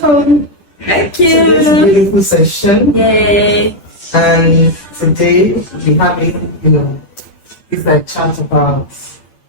welcome Thank to this you. beautiful session. Yay. And today we have it's a chat about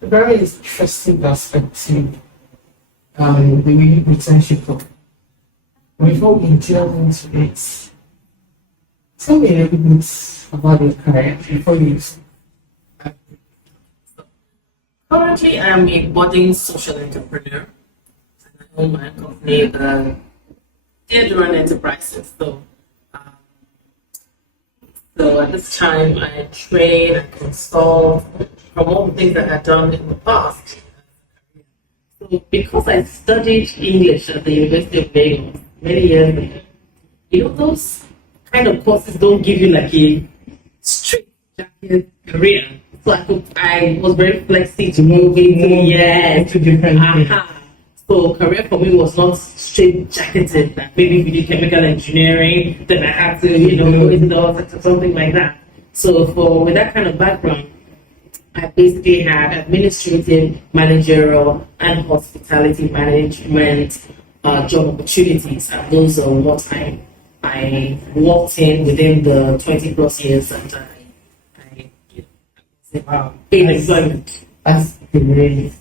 a very interesting perspective, the WELEAD Returnship Program. Before we delve into it, tell me a little bit about your career before you. Currently, I'm a budding social entrepreneur. I own my company, the Yetunde Durand Enterprises. So at this time, I train, I consult from all the things that I've done in the past. So because I studied English at the University of Lagos many years ago, those kind of courses don't give you like a strict jacket career. So I was very flexible to move into different things. So career for me was not straight jacketed. Like maybe if you do chemical engineering, then I had to, go into the office or something like that. So with that kind of background, I basically had administrative, managerial, and hospitality management job opportunities, and those are what I walked in within the 20 plus years that Wow. in employment. That's great.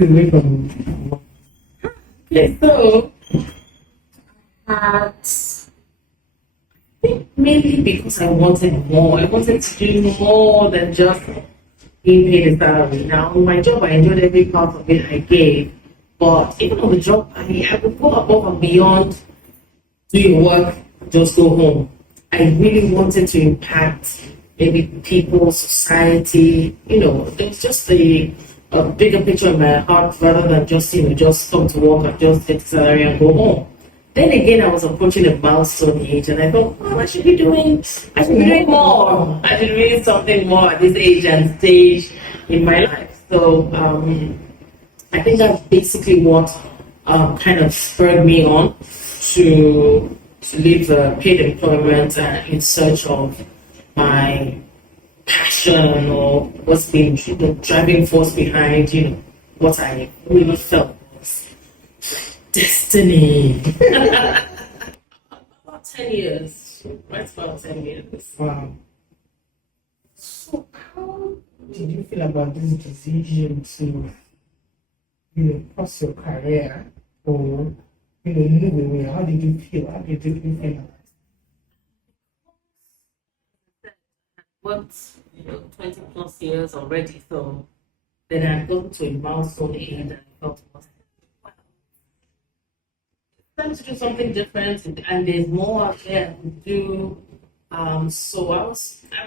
Away from Okay, so I think mainly because I wanted more. I wanted to do more than just being paid a salary. Now, my job, I enjoyed every part of it I gave, but even on the job, I would go above and beyond doing work, just go home. I really wanted to impact maybe people, society, there was just a bigger picture in my heart rather than just, just come to work and just get the salary and go home. Then again, I was approaching a milestone age and I thought, I should be doing more. I should be doing something more at this age and stage in my life. So I think that's basically what kind of spurred me on to leave paid employment in search of my passion or what's been the driving force behind, what I really felt was destiny. About 10 years. Right about 10 years. wow. So how did you feel about this decision to cross your career or move away? How did you feel? How did you feel? Worked 20 plus years already, so then I've gone to a milestone age and I felt, wow, it's time to do something different and there's more out there to do. So I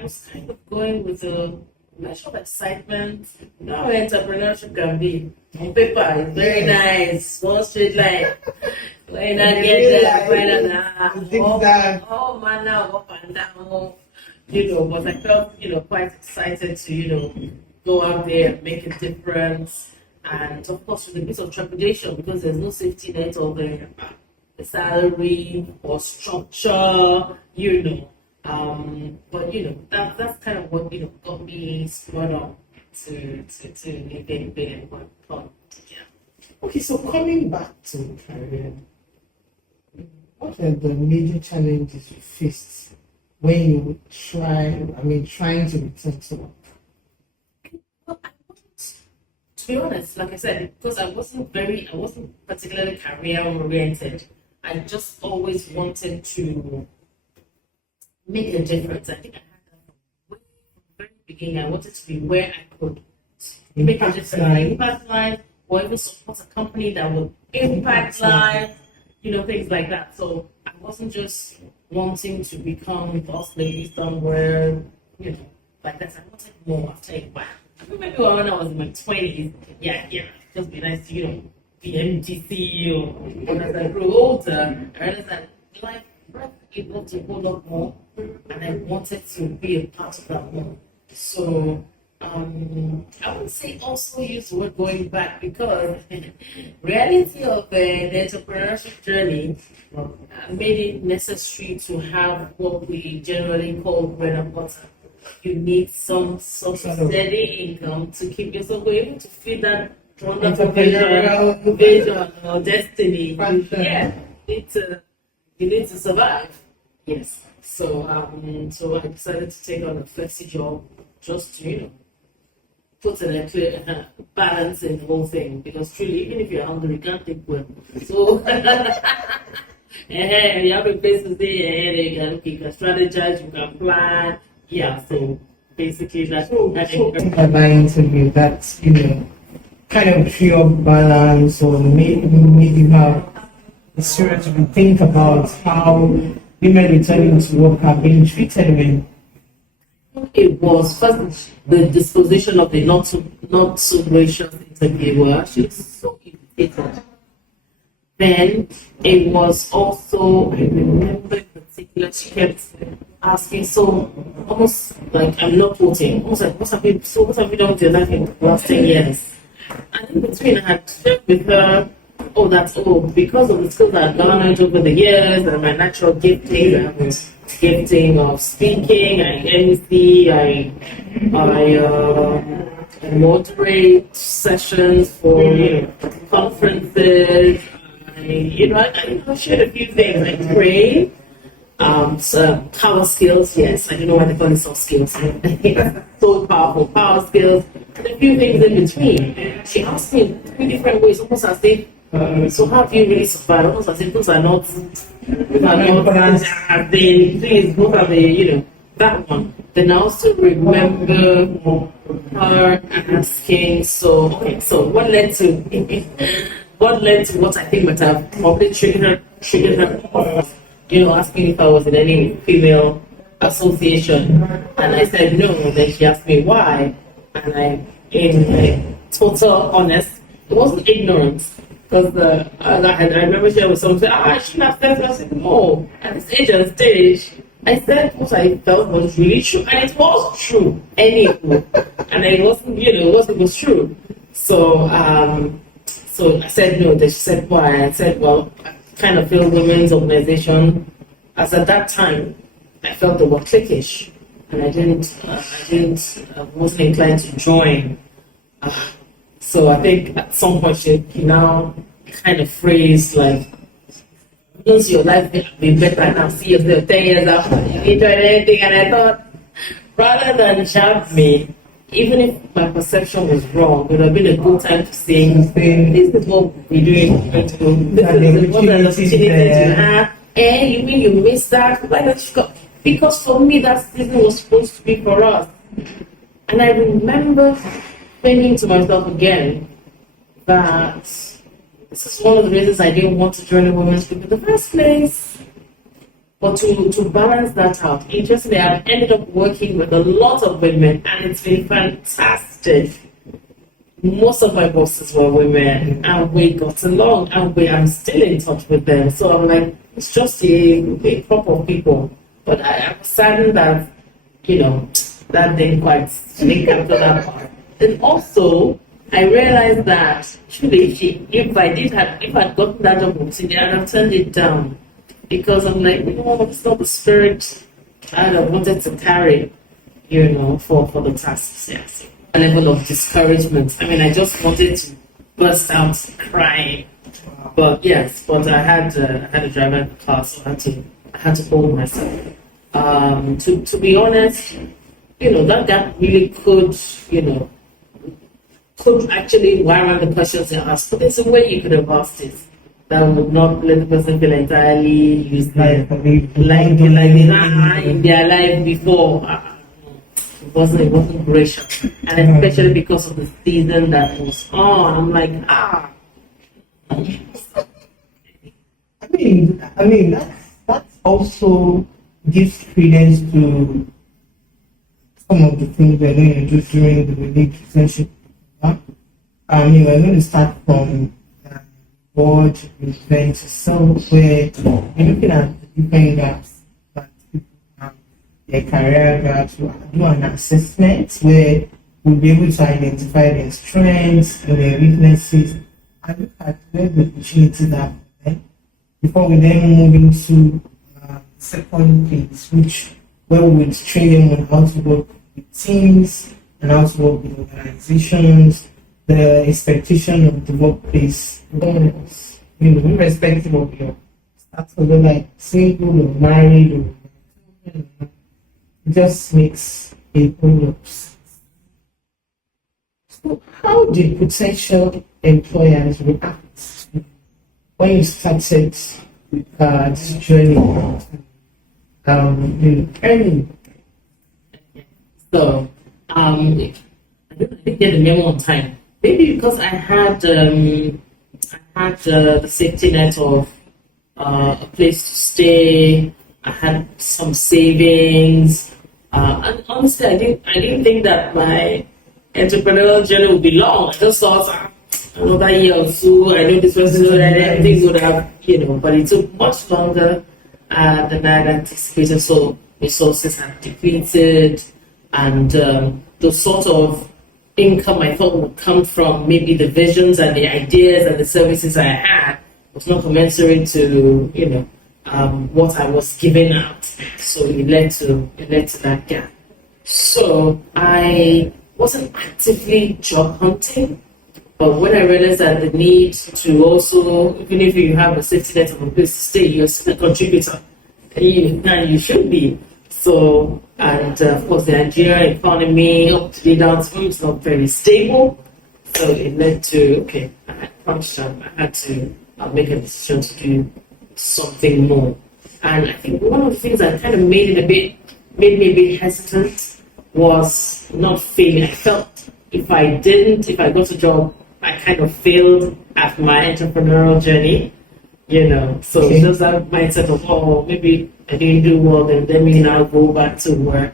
was kind of going with a measure of excitement. How entrepreneurship can be. On paper, it's very nice, one straight line. When I get there, oh man, now up and down. But I felt, quite excited to, go out there and make a difference. And of course, with a bit of trepidation because there's no safety net or the salary or structure, But, that's kind of what, got me spurred on to living big and fun. Yeah. Okay, so coming back to career, what are the major challenges you faced when you trying to return to work? Well, to be honest, like I said, because I wasn't particularly career oriented. I just always wanted to make a difference. I think I had that from the very beginning. I wanted to be where I could make a difference, impact life, or even support a company that would impact life, things like that. So I wasn't just wanting to become boss lady somewhere, like that. I wanted more after a while. I think maybe when I was in my 20s, just be nice to, be MD CEO. But as I grew older, I realized that life evolved a whole lot more, and I wanted to be a part of that more. So I would say also use the word going back because reality of the entrepreneurship journey made it necessary to have what we generally call bread and butter. You need some sort of steady income to keep yourself able to feed that wonderful Entrepreneurial vision or destiny. passion. Yeah, you need to survive. Yes. So so I decided to take on a flexi job just to, put in a clear balance in the whole thing, because truly, even if you're hungry, you can't think well. So you have a place to stay, you can strategize, you can plan. Yeah, so basically that's At my interview, that kind of pure balance, or maybe you have a serious to think about how women returning to work have been treated when. it was first the disposition of the not so gracious interviewer. Actually so irritated. Then it was also, I remember in particular, she kept asking, so almost like, I'm not quoting, almost like, what have you done with your life in the last 10 years? And in between, I had shared with her, because of the skills I've garnered over the years and my natural gifting, I have this gifting of speaking, I MC, I moderate sessions for conferences. I shared a few things like praying, so power skills. Yes, I don't know why they call it soft skills. So powerful power skills, and a few things in between. She asked me in 3 different ways, almost as if, so how do you really survive? Almost as if those are not have been, please, what are they, that one. Then I also remember her asking, so what led to what I think might have probably triggered her, asking if I was in any female association. And I said no. Then she asked me why. And I, in total honest, it wasn't ignorance. Because I remember sharing with someone said, I shouldn't have said that. I said, no, at this age and stage, I said what I felt was really true. And it was true, anyway. And it wasn't, it was true. So I said no. Then she said why. I said, well, I kind of feel women's organization, as at that time, I felt they were cliquish. And I wasn't inclined to join. So I think at some point she now kind of phrased like, once your life will be better now, see yourself 10 years after, you ain't doing anything. And I thought, rather than jab me, even if my perception was wrong, it would have been a good time to say, this is what we're doing. This is what an opportunity to have. And you mean you missed that? Why don't you go? Because for me, that season was supposed to be for us. And I remember thinking to myself again that this is one of the reasons I didn't want to join a women's group in the first place. But to balance that out, interestingly, I've ended up working with a lot of women, and it's been fantastic. Most of my bosses were women, and we got along, and I'm still in touch with them. So I'm like, it's just a crop of people. But I was saddened that, that didn't quite link up to that part. And also, I realized that truly, if I'd gotten that opportunity, I'd have turned it down. Because I'm like, no, it's not the spirit I have wanted to carry, for the tasks. Yes. A level of discouragement. I mean, I just wanted to burst out crying. But yes, I had a driver in the car, so I had to hold myself. To be honest, that gap really could actually warrant the questions you asked. But there's a way you could have asked it that would not let the person feel entirely useless, like in their life before. It wasn't gracious, and especially because of the season that was on. I'm like, I mean that also gives credence to some of the things we're going to do during the WELEAD Returnship Program. We're going to start from board event itself, where we're looking at the different gaps that people have, their career gaps. We'll do an assessment where we'll be able to identify their strengths and their weaknesses, and look at where the opportunities are for them before we then move into second phase, where we will train them on how to work with teams and how to work with organizations, the expectation of the workplace was, irrespective of your status, whether like single or married or it just makes a whole lot of sense. So how did potential employers react when you started this journey earning? So, I didn't get the memo on time. Maybe because I had the safety net of a place to stay. I had some savings, and honestly, I didn't think that my entrepreneurial journey would be long. I just thought another year or so. I know this person, and everything would have, but it took much longer than I had anticipated. So resources had depleted, and the sort of income I thought would come from maybe the visions and the ideas and the services I had was not commensurate to what I was giving out. So it led to that gap. So I wasn't actively job hunting, but when I realized that the need to also, even if you have a safety net of a place to stay, you're still a contributor, and you should be. So, and of course, the Nigerian economy up to the downstream is not very stable. So it led to, I had crunch time. I had to make a decision to do something more. And I think one of the things that kind of made me a bit hesitant was not failing. I felt if I got a job, I kind of failed at my entrepreneurial journey. So just that mindset of, maybe I didn't do well, then let me now go back to work.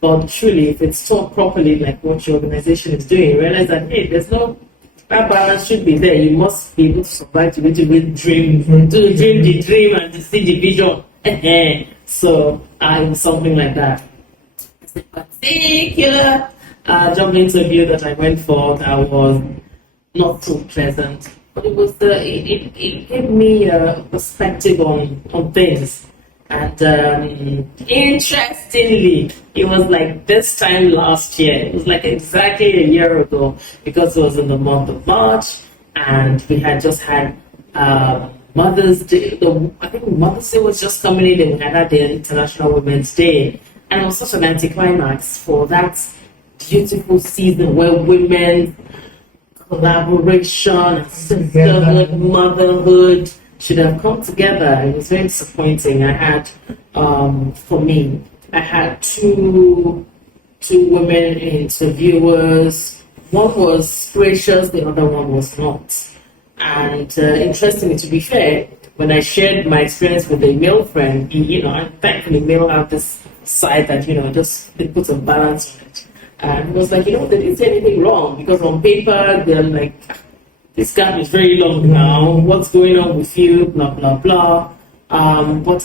But truly, if it's taught properly, like what your organization is doing, you realize that, hey, that balance should be there. You must be able to survive to be able to dream the dream and to see the vision. So something like that. It's a particular job interview that I went for that was not so pleasant. But it was it gave me a perspective on things. And interestingly, it was like this time last year. It was like exactly a year ago, because it was in the month of March, and we had just had Mother's Day. I think Mother's Day was just coming in, and we had the International Women's Day, and it was such an anticlimax for that beautiful season where women collaboration, sisterhood, motherhood should have come together. It was very disappointing. I had, for me, I had two women interviewers. One was gracious, the other one was not. And interestingly, to be fair, when I shared my experience with a male friend, and thankfully male have this side that, just they put a balance on it. And he was like, they didn't say anything wrong, because on paper, they're like, this gap is very long now, what's going on with you, blah, blah, blah. But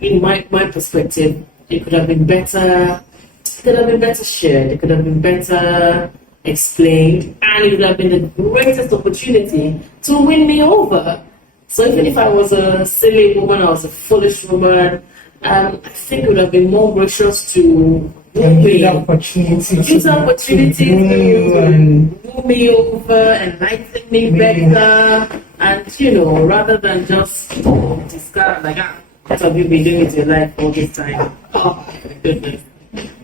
in my perspective, it could have been better. It could have been better shared. It could have been better explained, and it would have been the greatest opportunity to win me over. So even if I was a silly woman, I was a foolish woman, I think it would have been more gracious to use the opportunity to move me over, enlighten me better, and rather than just discard like, what have you been doing with your life all this time? Oh my goodness.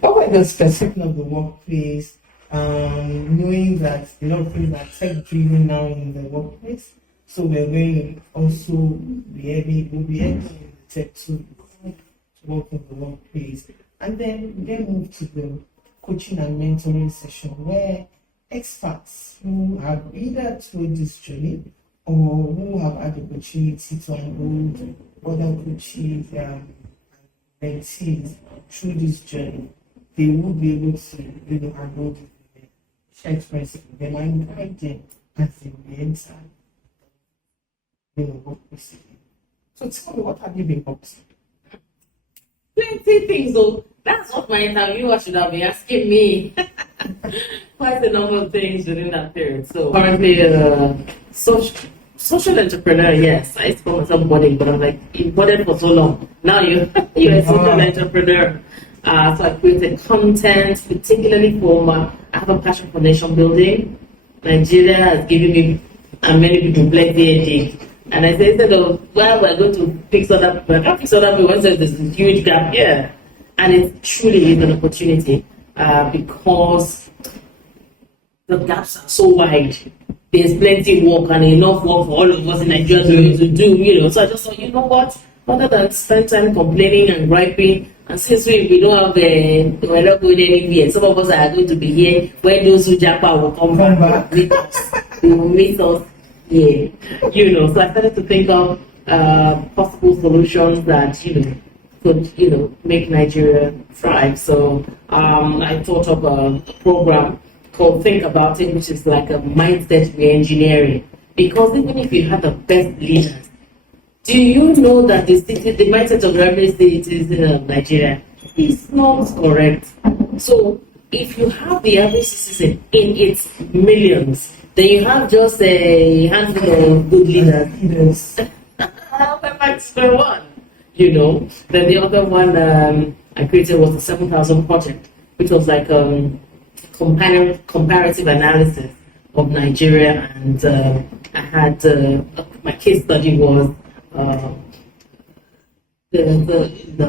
What were the specifics of the workplace? Knowing that a lot of things are tech-driven now in the workplace, so we're going to also be able in the tech to work in the workplace. And then move to the coaching and mentoring session, where experts who have either told this journey or who have had the opportunity to enroll other coaches and mentees through this journey, they will be able to enroll them, share experiences with them, and guide them as they enter workplace. So tell me, what have you been up to? Plenty things, though. That's what my interviewer should have been asking me. Quite a number of things within that period. So currently, social entrepreneur, yes. I used to call myself budding, but I'm like, you budded for so long. Now you're a social entrepreneur. So I created content, particularly for I have a passion for nation building. Nigeria has given me and many people plenty headache. And I said, instead of, well, we're going to fix other people, I can't fix other people once there's a huge gap here. And it truly is an opportunity because the gaps are so wide. There's plenty of work and enough work for all of us in Nigeria to do. So I just thought, you know what? Rather than spend time complaining and griping, and since we don't have we're not going anywhere, some of us are going to be here when those who japa will come back. Meet us. They will meet us here. So I started to think of possible solutions that, could, make Nigeria thrive. So I thought of a program called Think About It, which is like a mindset re-engineering. Because even if you have the best leaders, do you know that the mindset of the United States in Nigeria is not correct? So if you have the average citizen in its millions, then you have just a handful of good leaders. Perfect square one. Then the other one I created was the 7,000 Project, which was like comparative analysis of Nigeria, and I had my case study was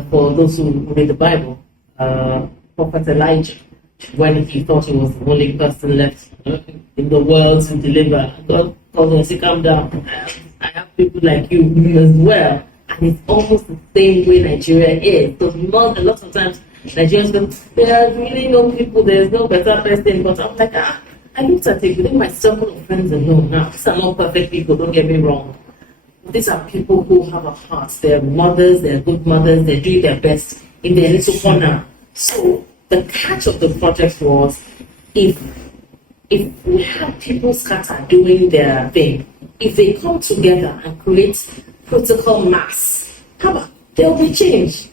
for those who read the Bible, Prophet Elijah, when he thought he was the only person left in the world to deliver. God told him, say, calm down. I have people like you as well. And it's almost the same way Nigeria is. So a lot of times Nigerians go, there are really no people, there's no better person. But I'm like, I looked at it within my circle of friends and no, now these are not perfect people, don't get me wrong. These are people who have a heart. They're mothers, they're good mothers, they're doing their best in their little corner. So the catch of the project was if we have people scattered doing their thing, if they come together and create critical mass, there'll be change.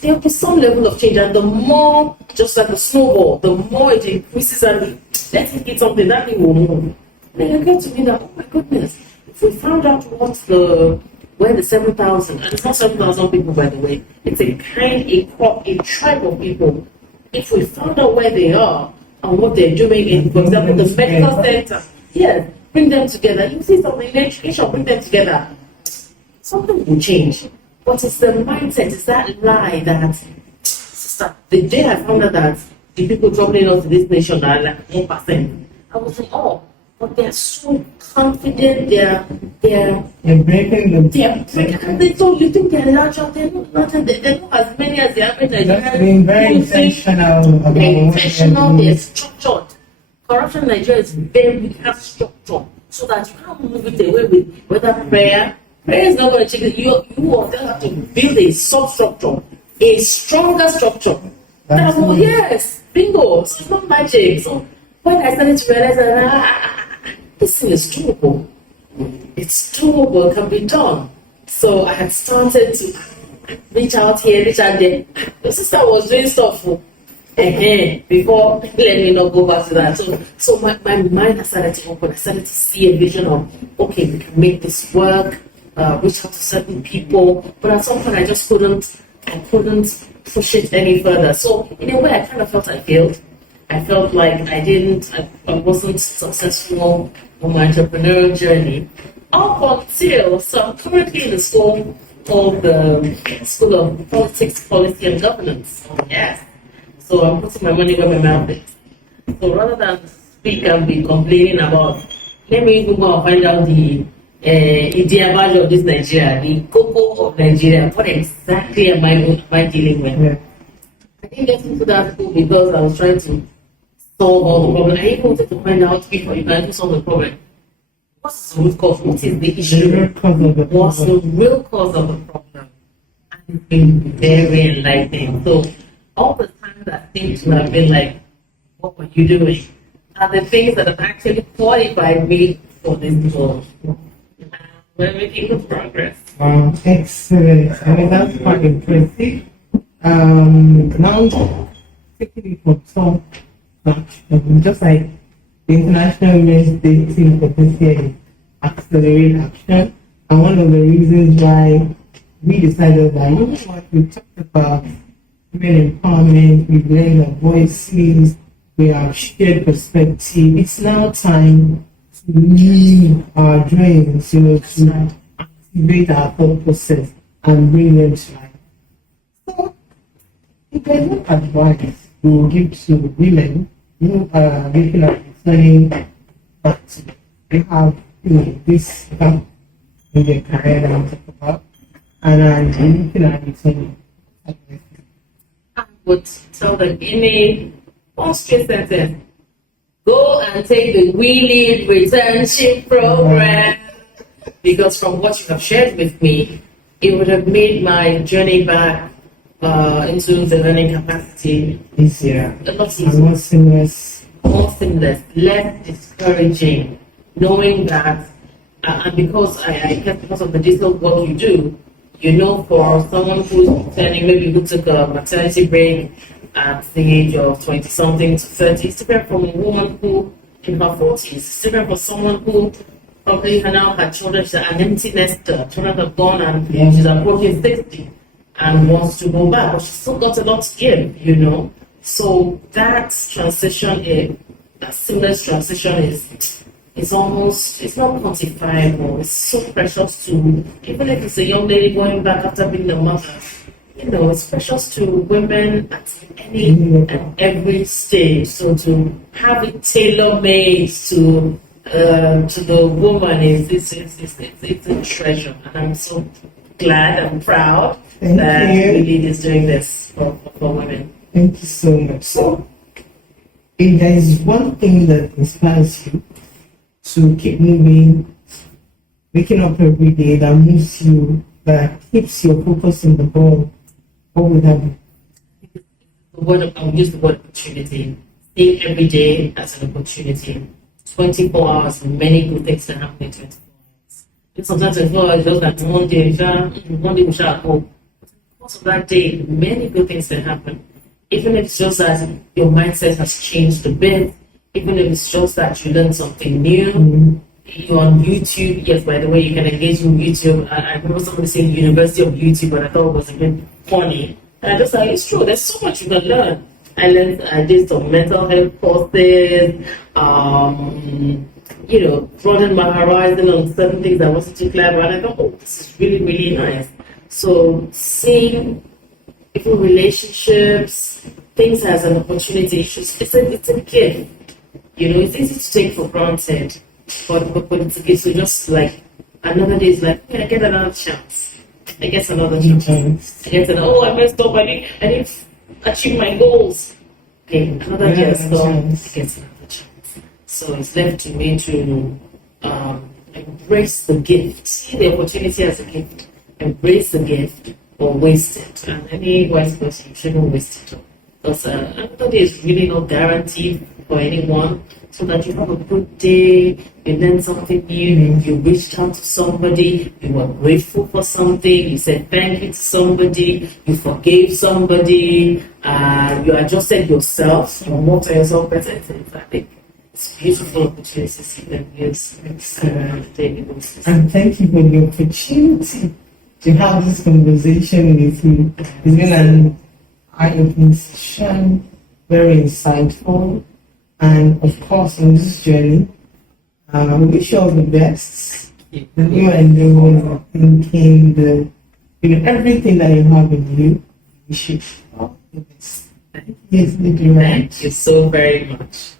There'll be some level of change, and the more, just like a snowball, the more it increases and let's get something that thing will move. Then you get to me that, oh my goodness, if we found out where the 7,000, and it's not 7,000 people by the way, it's a tribe of people. If we found out where they are and what they're doing in, for example, the medical center, yes, bring them together. You see something in education, bring them together. Something will change. But it's the mindset, it's that lie that, sister, the day I found out that the people troubling us in this nation are like 1%, I was like, oh, but they're so confident, they're breaking them. So you think they're larger, they're not larger, they're not as many as the average Nigerian. That's being very intentional. They're structured. Corruption in Nigeria is we have structure, so that you can't move it away with whether prayer. Prayer is not going to change it. You have to build a substructure, a stronger structure. Yes, bingo. So it's not magic. So when I started to realize that this thing is doable, it's doable, it can be done. So I had started to reach out here, reach out there. The sister was doing stuff before let me not go back to that. So my mind has started to open. I started to see a vision of, okay, we can make this work. Reach out to certain people, but at some point I just couldn't push it any further. So in a way, I kind of felt I failed. I felt like I wasn't successful on my entrepreneurial journey. Up until, so I'm currently in the school called the School of Politics, Policy and Governance. Yes. So I'm putting my money where my mouth is. So rather than speak and be complaining about, let me even go and find out the Idiabaj of this Nigeria, the cocoa of Nigeria. What exactly am I dealing with? Yeah. I didn't get into that school because I was trying to solve all the problems. I even wanted to find out before you can solve the problem. What's the root cause? What is the issue? What's the real cause of the problem? And it's been very enlightening. So all the time that seems to have been like, what were you doing? Are the things that have actually qualified me for this role. We're making good progress. Excellent. I mean, that's quite impressive. Now, taking it from top, just like the International Women's Day team for this year, Accelerate Action. And one of the reasons why we decided that, you know what, we talked about women empowerment, we blend our voices, we have shared perspective. It's now time to live our dreams, to activate our thought process and bring them to life. So, if there's no advice we will give to women who are looking at returning back to, they have this gap in their career that I'm talking about, and I'm looking at returning. I would tell them in a one straight sentence, go and take the WELEAD Returnship Program. Because from what you have shared with me, it would have made my journey back into the learning capacity Easier. a lot And easier, more seamless. more seamless, less discouraging, knowing that, and because of the digital work you do, for someone who's turning, maybe who took a maternity break at the age of 20 something to 30, it's different from a woman who in her 40s, it's different from someone who probably now had children, she's an empty nester, children have gone and she's approaching 60 and wants to go back, but she's still got a lot to give. So that transition, that seamless transition it's not quantifiable. It's so precious to, even if it's a young lady going back after being a mother, it's precious to women at any and every stage. So to have it tailor made to the woman it's a treasure, and I'm so glad and proud that WELEAD is doing this for women. Thank you so much. So, if there is one thing that inspires you to keep moving, waking up every day, that moves you, that keeps your focus in the ball, what would that be? I'll use the word opportunity. Seeing every day as an opportunity. 24 hours, many good things can happen in 24 hours. Sometimes 24 hours, just like one day we shall go. Because of that day, many good things can happen. Even if it's just that your mindset has changed a bit, even if it's just that you learned something new, you're on YouTube. Yes, by the way, you can engage with YouTube. I remember somebody saying University of YouTube, but I thought it was a bit funny. And I just like, it's true, there's so much you can learn. I did some mental health courses, broadened my horizon on certain things I wasn't too clear about. And I thought, this is really, really nice. So seeing people relationships, things as an opportunity, it's a gift. It's easy to take for granted, but it's a gift. So just like another day is like, I get another chance. I get another chance. I messed up. I didn't achieve my goals. Okay, another day has come. I get another chance. So it's left to me to embrace the gift, see the opportunity as a gift, embrace the gift or waste it. And any wise person shouldn't waste it. Because another day is really not guaranteed for anyone. So that you have a good day, you learn something new, you reached out to somebody, you were grateful for something, you said thank you to somebody, you forgave somebody, you adjusted yourself, you worked on yourself better. I think it's beautiful opportunities you can use daily basis. And thank you for the opportunity to have this conversation with you. It's been an eye-opening session, very insightful. And of course, in this journey, we wish you all the best. The new endeavors, thinking, everything that you have in you, we wish you all the best. Thank you so very much.